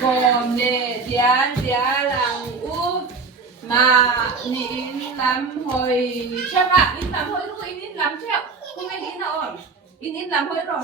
Gồm nè tía làng u mà nín lắm hồi chắc ạ, nín lắm hồi rồi, nín lắm chắc. Không nghe nín nào ổn, nín lắm hồi rồi.